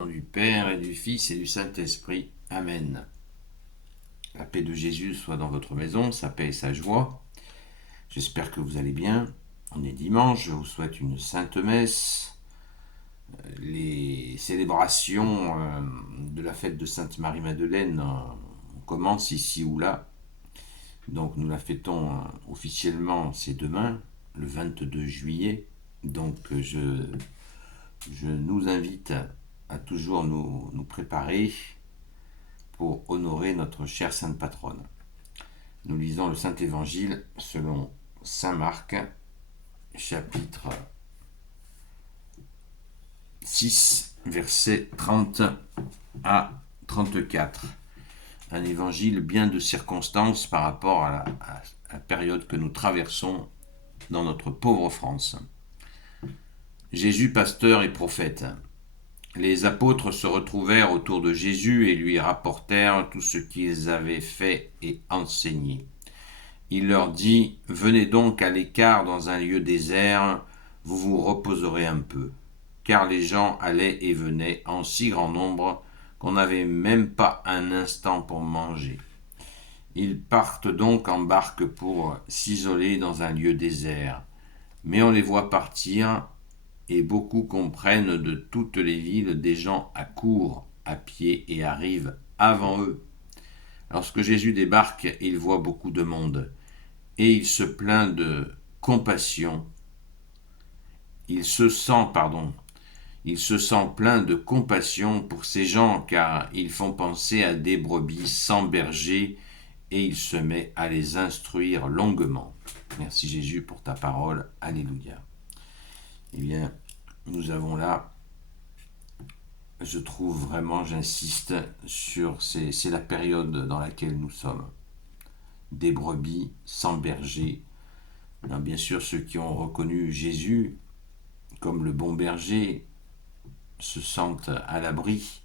Au nom du Père et du Fils et du Saint-Esprit. Amen. La paix de Jésus soit dans votre maison, sa paix et sa joie. J'espère que vous allez bien. On est dimanche, je vous souhaite une sainte messe. Les célébrations de la fête de Sainte Marie-Madeleine commencent ici ou là. Donc nous la fêtons officiellement, c'est demain, le 22 juillet. Donc je nous invite à toujours nous préparer pour honorer notre chère Sainte Patronne. Nous lisons le Saint Évangile selon Saint Marc, chapitre 6, versets 30 à 34. Un évangile bien de circonstance par rapport à la période que nous traversons dans notre pauvre France. Jésus, pasteur et prophète. Les apôtres se retrouvèrent autour de Jésus et lui rapportèrent tout ce qu'ils avaient fait et enseigné. Il leur dit, « Venez donc à l'écart dans un lieu désert, vous vous reposerez un peu. » Car les gens allaient et venaient en si grand nombre qu'on n'avait même pas un instant pour manger. Ils partent donc en barque pour s'isoler dans un lieu désert. Mais on les voit partir, et beaucoup comprennent de toutes les villes des gens accourent à pied et arrivent avant eux. Lorsque Jésus débarque, il voit beaucoup de monde, et il se plaint de compassion. Il se sent plein de compassion pour ces gens, car ils font penser à des brebis sans berger, et il se met à les instruire longuement. Merci Jésus pour ta parole. Alléluia. Eh bien, nous avons là, je trouve vraiment, j'insiste sur, c'est la période dans laquelle nous sommes. Des brebis sans berger. Alors, bien sûr, ceux qui ont reconnu Jésus comme le bon berger se sentent à l'abri.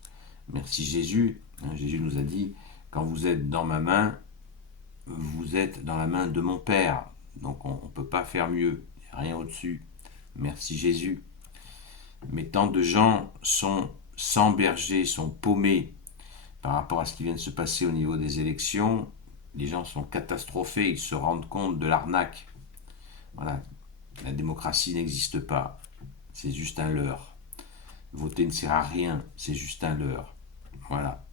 Merci Jésus. Jésus nous a dit, quand vous êtes dans ma main, vous êtes dans la main de mon Père. Donc on ne peut pas faire mieux. Il n'y a rien au-dessus. Merci Jésus. Mais tant de gens sont sans berger, sont paumés par rapport à ce qui vient de se passer au niveau des élections. Les gens sont catastrophés, ils se rendent compte de l'arnaque. Voilà, la démocratie n'existe pas, c'est juste un leurre. Voter ne sert à rien, c'est juste un leurre. Voilà.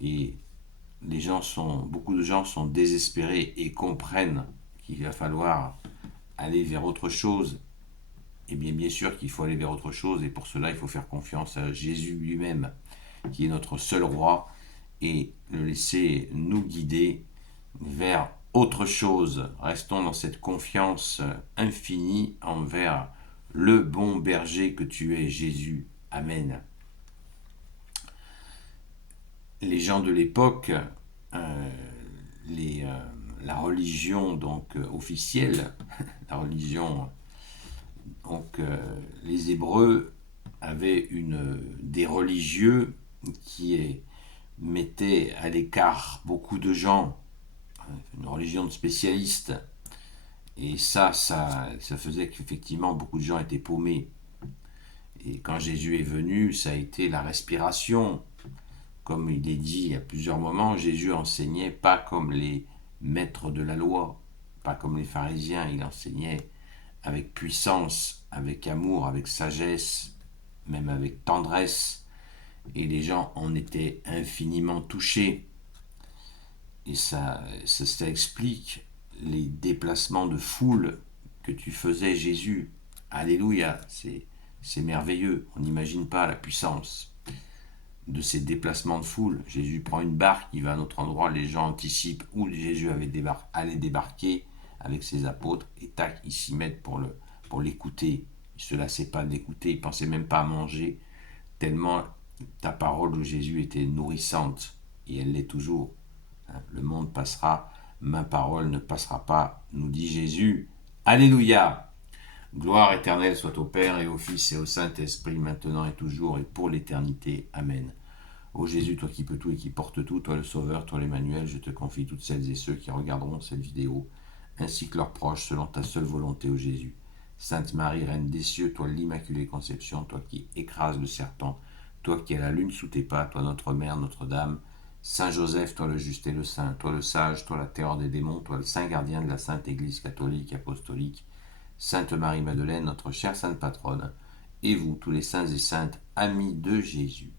Et beaucoup de gens sont désespérés et comprennent qu'il va falloir aller vers autre chose. Et bien sûr qu'il faut aller vers autre chose, et pour cela il faut faire confiance à Jésus lui-même, qui est notre seul roi, et le laisser nous guider vers autre chose. Restons dans cette confiance infinie envers le bon berger que tu es, Jésus. Amen. Les gens de l'époque, la religion donc officielle, la religion donc les Hébreux avaient des religieux qui mettaient à l'écart beaucoup de gens, une religion de spécialistes, et ça faisait qu'effectivement beaucoup de gens étaient paumés. Et quand Jésus est venu, ça a été la respiration. Comme il est dit à plusieurs moments, Jésus enseignait pas comme les maîtres de la loi, pas comme les pharisiens, il enseignait avec puissance, avec amour, avec sagesse, même avec tendresse, et les gens en étaient infiniment touchés. Et ça explique les déplacements de foule que tu faisais, Jésus. Alléluia, c'est merveilleux, on n'imagine pas la puissance de ces déplacements de foule. Jésus prend une barque, il va à un autre endroit, les gens anticipent où Jésus allait débarquer avec ses apôtres, et tac, ils s'y mettent pour l'écouter. Ils ne se lassaient pas de l'écouter, ils ne pensaient même pas à manger, tellement ta parole de Jésus était nourrissante, et elle l'est toujours. Le monde passera, ma parole ne passera pas, nous dit Jésus. Alléluia. Gloire éternelle soit au Père et au Fils et au Saint-Esprit, maintenant et toujours et pour l'éternité. Amen. Ô Jésus, toi qui peux tout et qui portes tout, toi le Sauveur, toi l'Emmanuel, je te confie toutes celles et ceux qui regarderont cette vidéo, ainsi que leurs proches, selon ta seule volonté, ô Jésus. Sainte Marie, Reine des cieux, toi l'Immaculée Conception, toi qui écrases le serpent, toi qui as la lune sous tes pas, toi notre mère, Notre-Dame, Saint Joseph, toi le juste et le saint, toi le sage, toi la terreur des démons, toi le saint gardien de la Sainte Église catholique et apostolique, Sainte Marie-Madeleine, notre chère sainte patronne, et vous, tous les saints et saintes, amis de Jésus.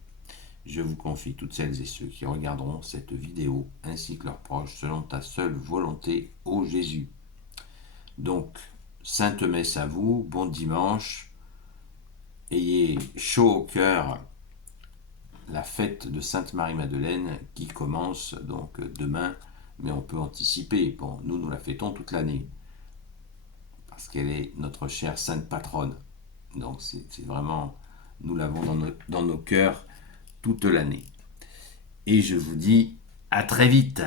Je vous confie toutes celles et ceux qui regarderont cette vidéo, ainsi que leurs proches, selon ta seule volonté, ô Jésus. Donc, Sainte Messe à vous, bon dimanche, ayez chaud au cœur la fête de Sainte Marie-Madeleine qui commence donc demain, mais on peut anticiper. Bon, nous la fêtons toute l'année, parce qu'elle est notre chère sainte patronne. Donc c'est vraiment, nous l'avons dans nos cœurs toute l'année. Et je vous dis à très vite.